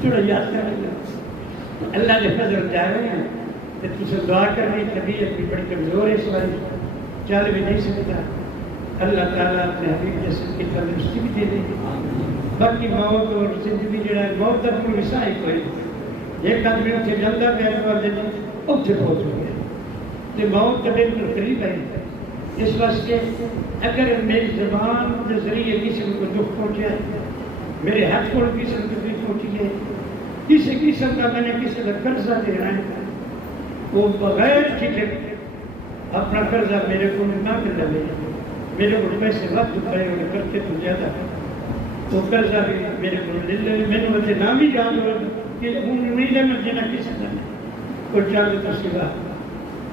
تھوڑا یاد کر لیں اللہ کے فضل جا رہے ہیں تو تجھے دعا کرنی طبیعت بھی بڑی کمزور ہے اس وقت چل بھی نہیں سکتا اللہ تعالیٰ اپنے حبیب جسم کی تندرستی بھی دے دے باقی موت اور زندگی جڑا ہے موت کا کوئی حصہ ہی کوئی ایک آدمی اتنے جلدا پیا والے اتنے پہنچ گیا تو موت کا بالکل قریب ہے اس واسطے اگر میری زبان کے ذریعے کسی کو دکھ پہنچے میرے ہاتھ کو کسی کو دکھ پہنچی ہے کسی قسم کا میں نے کسی کا قرضہ دینا ہے وہ بغیر ٹھیک اپنا قرضہ میرے کو نہ کر لے میرے کو پیسے وقت پائے اور کرتے تو زیادہ وہ قرضہ بھی میرے کو لے لے میں نے مجھے نام ہی جان دو کہ امید ہے میں دینا کسی کا نہیں کوئی چاہے تو سوا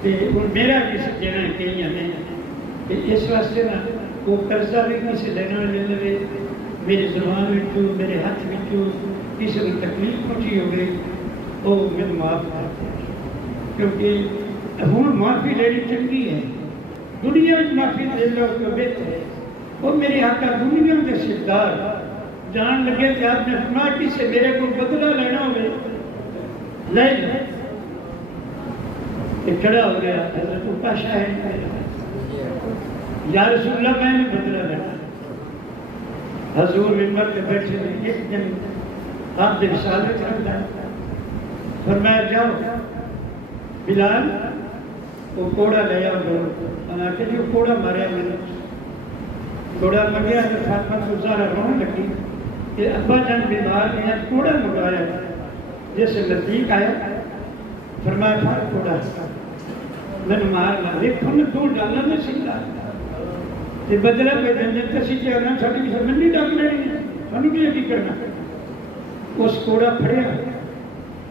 کہ میرا کسی دینا ہے کہیں یا نہیں اس واسطے نا وہ قرضہ بھی کسی لینا لے لے میری زبان بچوں میرے ہاتھ بچوں کسی کو تکلیف پہنچی ہو گئی وہ میں معاف کرتے ہیں کیونکہ ہوں معافی لینی چنگی ہے دنیا میں معافی دے لو تو بہتر ہے وہ میرے آقا دنیا کے سردار جان لگے کہ آپ نے فرمایا کسی میرے کو بدلہ لینا ہو گئے لے لو کھڑا ہو گیا حضرت پاشا ہے یا رسول اللہ میں نے بدلہ لینا حضور ممبر پہ بیٹھے ایک دن آپ نے رسالت رکھتا ہے فرمایا جاؤ بلال وہ کوڑا لیا اور کہ جو کوڑا ماریا میں نے کوڑا مگیا تو فاطمہ گزارا رون لگی کہ ابا جان بیمار نے کوڑا مگایا جیسے نزدیک آیا فرمایا تھا کوڑا میں نے مارنا دیکھو میں دو ڈالنا میں سکتا یہ بدلہ پہ دن کسی چاہنا چھوٹی کی سمجھ نہیں ڈاک لڑی سنو بھی یقین کرنا اس کوڑا پھڑیا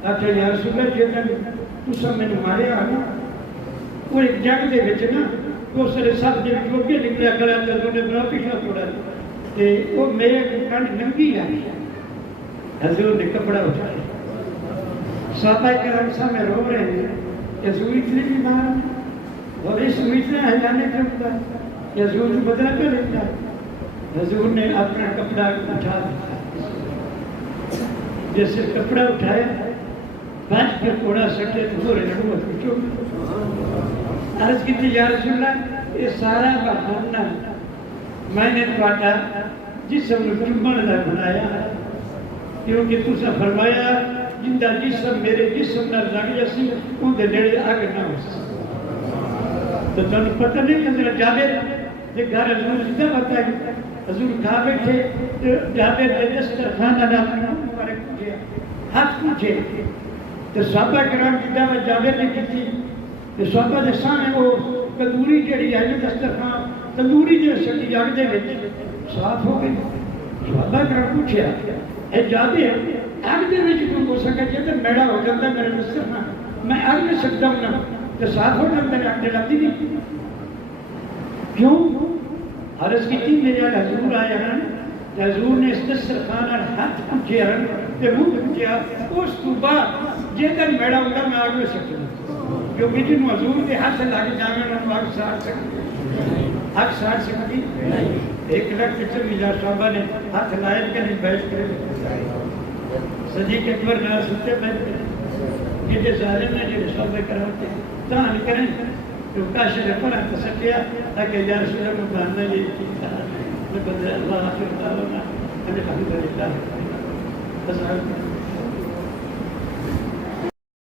آتا یا رسول اللہ جیدن تو سب میں نے مارے آنا وہ ایک جنگ دے بچے نا وہ سارے سب دے جو بھی نکلیا کرا تھا انہوں نے بنا پیشا توڑا کہ وہ میرے کانڈ ننگی آئی حضور نے کپڑا اٹھایا صحابہ کرام سامنے رو رہے ہیں کہ حضور اتنے بھی مار اور اس اتنا ہلانے کے اوپر کہ حضور نے بدلا کر لیتا حضور نے اپنا کپڑا اٹھا دیا جیسے کپڑا اٹھایا بانچ کے کوڑا سکے تو ہو رہے نبوت پوچھو عرض کی تھی یا رسول اللہ یہ سارا بہانا میں نے پاٹا جسم چمن نہ بنایا کیونکہ تُسا فرمایا جندہ جسم میرے جسم نہ لگ جیسی ان دے نیڑے آگ نہ ہو سکتا تو تنہوں پتہ نہیں کہ حضرت جابر ایک گھر حضور زندہ بتائی حضور کھا بیٹھے جابر نے دستر خانہ نہ مبارک پوچھے ہاتھ پوچھے تو صحابہ کرام کی دعوت جابر نے کی تھی کہ صحابہ دے سامنے وہ تندوری جڑی ہے نا دسترخوان تندوری جو سٹی آگ دے وچ صاف ہو گئی صحابہ کرام پوچھے اے جابر آگ دے وچ کیوں ہو سکا جب میڑا ہو جاتا میرے دسترخوان میں آگ میں سکتا ہوں نا تو صاف ہو جاتا میرے آگ لگتی نہیں کیوں عرض کی تھی میرے حضور آیا ہے حضور نے اس دسترخوان اور ہاتھ پوچھے ہیں کہ منہ پوچھے اس تو بعد جیدن میڑا ہوگا میں آگ میں سکتا ہوں کیونکہ جن حضور کے ہاتھ لاگے جانے میں آگ ساڑھ سکتی آگ ساڑھ سکتی ایک لکھ پچھر مجھا صحابہ نے ہاتھ لائے کے نہیں بیٹھ کرے صدیق اکبر نہ سکتے بیٹھ کرے یہ جو ظالم نے جو صحابہ کراتے تاہل کریں تو کاشر فرح تسکیا تاکہ یا رسول اللہ میں بہننا یہ چیز تھا میں بدر اللہ آخر دعوانا الحمدللہ